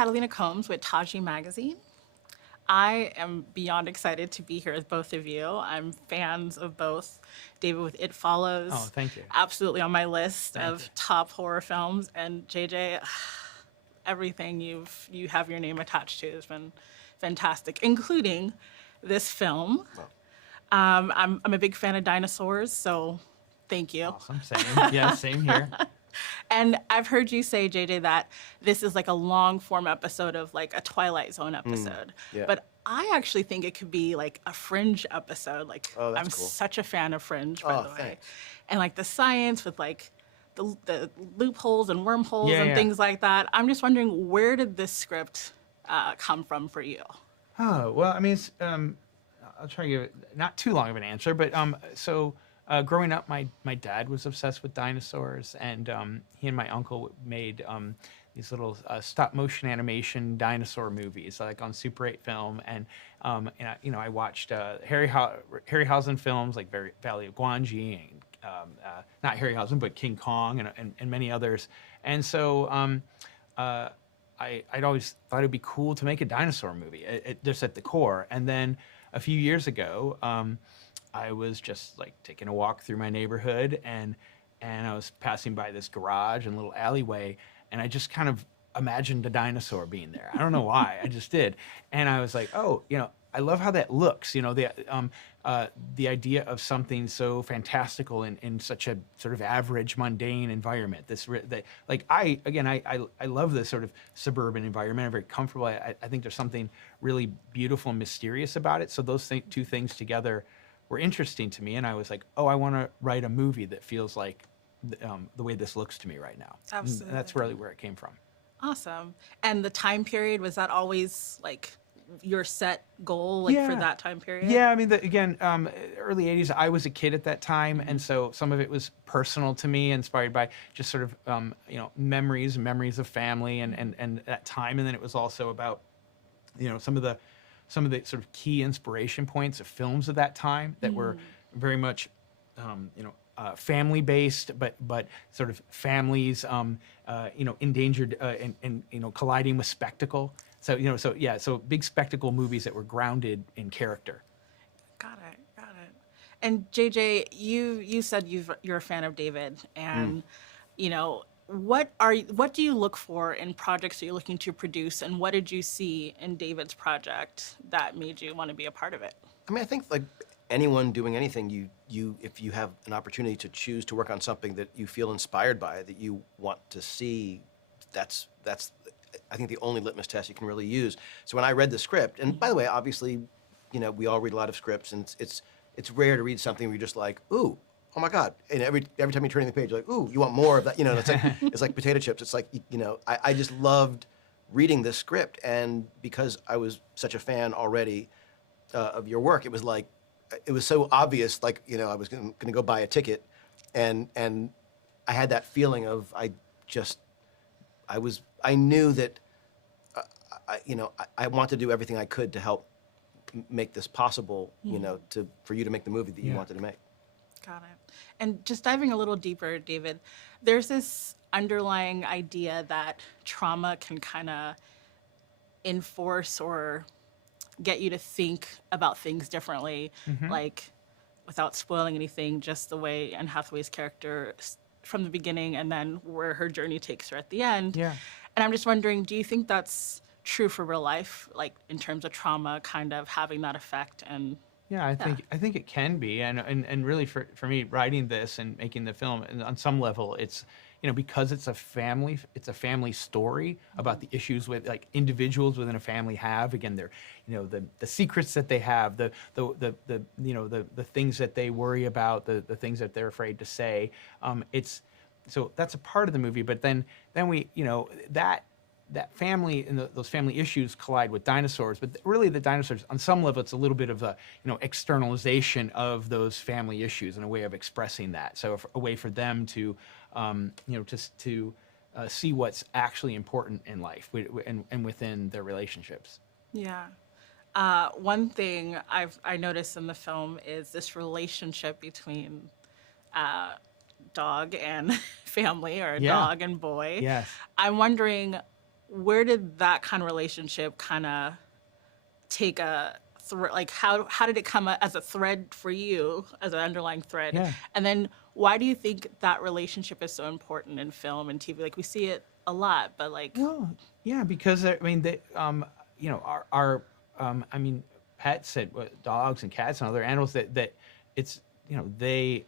Catalina Combs with Taji Magazine. I am beyond excited to be here with both of you. I'm fans of both. David with It Oh, Follows, thank you. absolutely on my list Thank of you. top horror films. And JJ, everything you have your name attached to has been fantastic, including this film. I'm a big fan of dinosaurs, so thank you. Awesome. Same. Yeah, same here. And I've heard you say, JJ, that this is like a long form episode of like a Twilight Zone episode. yeah. But I actually think it could be like a Fringe episode. Like, Oh, that's I'm cool. such a fan of Fringe, by Oh, the way. thanks. And like the science with like the loopholes and wormholes Yeah, and yeah. things like that. I'm just wondering, where did this script come from for you? Oh, well, I mean, I'll try to give it not too long of an answer, but growing up, my dad was obsessed with dinosaurs, and he and my uncle made these little stop motion animation dinosaur movies, like on Super 8 film, and I watched Harryhausen films like Valley of Guanji, and not Harryhausen, but King Kong, and many others, and so. I'd always thought it'd be cool to make a dinosaur movie, just at the core. And then a few years ago, I was just like taking a walk through my neighborhood, and I was passing by this garage and little alleyway, and I just kind of imagined a dinosaur being there. I don't know why, I just did. And I was like, oh, I love how that looks. The idea of something so fantastical in such a sort of average, mundane environment. I love this sort of suburban environment. I'm very comfortable. I think there's something really beautiful and mysterious about it. So those two things together were interesting to me, and I was like, oh, I want to write a movie that feels like the way this looks to me right now. Absolutely. And that's really where it came from. Awesome. And the time period, was that always like your set goal, like for that time period? Yeah, I mean, early 80s, I was a kid at that time, and so some of it was personal to me, inspired by just sort of, memories of family and that time. And then it was also about, some of the sort of key inspiration points of films of that time that were very much, family-based, but sort of families, endangered and colliding with spectacle. So big spectacle movies that were grounded in character. Got it. And JJ, you said you're a fan of David, and what do you look for in projects that you're looking to produce, and what did you see in David's project that made you want to be a part of it? I mean, I think like anyone doing anything, if you have an opportunity to choose to work on something that you feel inspired by, that you want to see, that's I think the only litmus test you can really use. So when I read the script, and by the way, obviously, we all read a lot of scripts, and it's rare to read something where you're just like, ooh, oh my God. And every time you're turning the page, you're like, ooh, you want more of that. It's like potato chips. It's like, I just loved reading this script. And because I was such a fan already of your work, it was like, it was so obvious, like, I was going to go buy a ticket. And I had that feeling of, I knew that, I wanted to do everything I could to help make this possible, for you to make the movie that you wanted to make. Got it. And just diving a little deeper, David, there's this underlying idea that trauma can kind of enforce or get you to think about things differently, like without spoiling anything, just the way Anne Hathaway's character from the beginning and then where her journey takes her at the end. Yeah. And I'm just wondering, do you think that's true for real life, like in terms of trauma kind of having that effect? And Yeah, I think it can be, and really for me writing this and making the film, and on some level, it's because it's a family story about the issues with like individuals within a family have. Again, they're the secrets that they have, the things that they worry about, the things that they're afraid to say. So that's a part of the movie, but then we that family and those family issues collide with dinosaurs, but really the dinosaurs, on some level, it's a little bit of a externalization of those family issues and a way of expressing that. So a way for them to just to see what's actually important in life and within their relationships. yeah. One thing I noticed in the film is this relationship between dog and family, or Yeah. dog and boy. Yes. I'm wondering, where did that kind of relationship kind of take a like how did it come as a thread for you as an underlying thread? Yeah. And then why do you think that relationship is so important in film and TV? Like we see it a lot, but like Well, yeah, because I mean, our I mean, pets, dogs and cats and other animals that it's they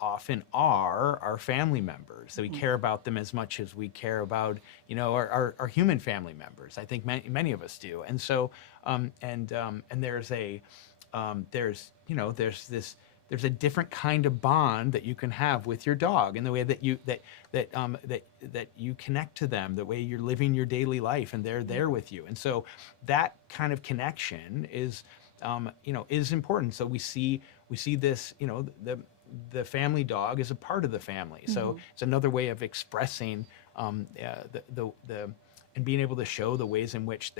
often are our family members. That we care about them as much as we care about our human family members. I think many of us do, and so and there's there's a different kind of bond that you can have with your dog, in the way that you connect to them, the way you're living your daily life, and they're there with you. And so that kind of connection is important. So we see this, the family dog is a part of the family. So it's another way of expressing the and being able to show the ways in which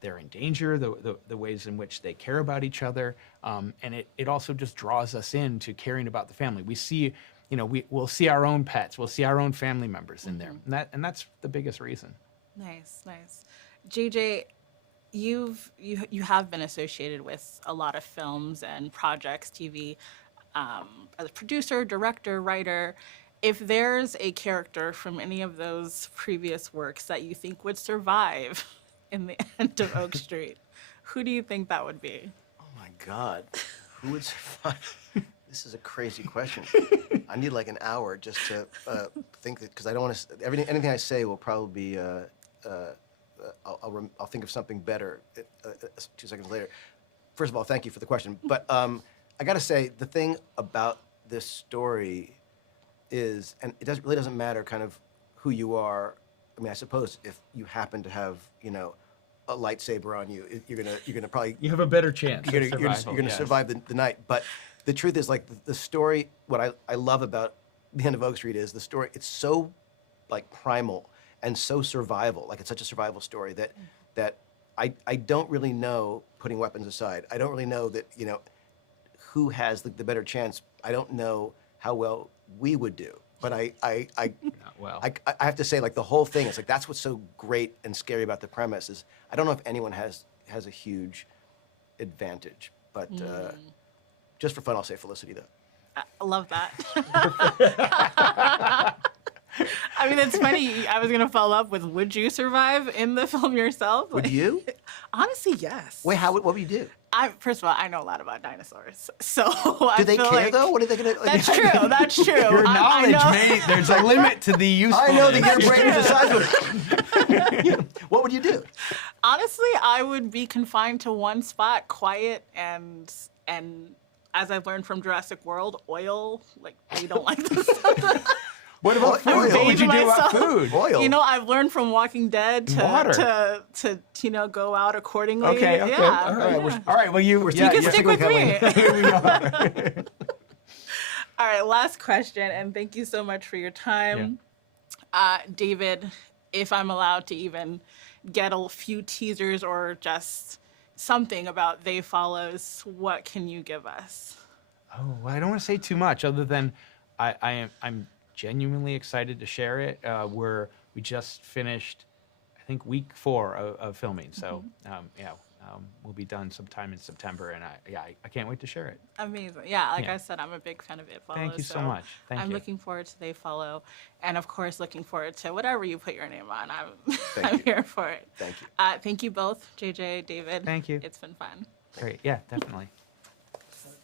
they're in danger, the ways in which they care about each other, and it also just draws us into caring about the family. We see, we'll see our own pets, we'll see our own family members in there, and that's the biggest reason. Nice. JJ, you have been associated with a lot of films and projects, TV, as a producer, director, writer. If there's a character from any of those previous works that you think would survive in the end of Oak Street, who do you think that would be? Oh my God, who would survive? This is a crazy question. I need like an hour just to think, because I don't want to. Anything I say will probably be. I'll think of something better 2 seconds later. First of all, thank you for the question. But I got to say, the thing about this story is, and it really doesn't matter kind of who you are. I mean, I suppose if you happen to have, a lightsaber on you, you're gonna probably You have a better chance. you're gonna survive the night. But the truth is, like the story, what I love about the end of Oak Street is the story. It's so like primal and so survival. Like it's such a survival story that I don't really know, putting weapons aside, I don't really know that who has the better chance. I don't know how well we would do. But I have to say, like the whole thing is like, that's what's so great and scary about the premise is I don't know if anyone has a huge advantage, but just for fun, I'll say Felicity though. I love that. I mean, it's funny. I was going to follow up with, would you survive in the film yourself? Would you? Honestly, yes. Wait, what would you do? First of all, I know a lot about dinosaurs, so Do they care like, though? What are they gonna? That's true. That's true. Your knowledge, mate. There's a limit to the usefulness. I know that your brain is the size of it. What would you do? Honestly, I would be confined to one spot, quiet, and as I've learned from Jurassic World, oil. Like they don't like this. What about food? Oil. What would you do about Myself. food? Oil. I've learned from Walking Dead Water. to go out accordingly. Okay. Yeah. All right. Yeah. All right. Well, you You can stick with me. We are. All right, last question, and thank you so much for your time. David, if I'm allowed to even get a few teasers or just something about They Follows, what can you give us? Oh, well, I don't want to say too much, other than I'm genuinely excited to share it. We just finished, I think, week 4 of filming, so we'll be done sometime in September, and I can't wait to share it. Amazing. Yeah, like Yeah. I said, I'm a big fan of It Follows. Thank you so much. Thank I'm you. looking forward to They Follow, and of course, looking forward to whatever you put your name on. Thank I'm you. here for it. Thank you. Thank you both, JJ, David. Thank you. It's been fun. Great. Yeah, definitely.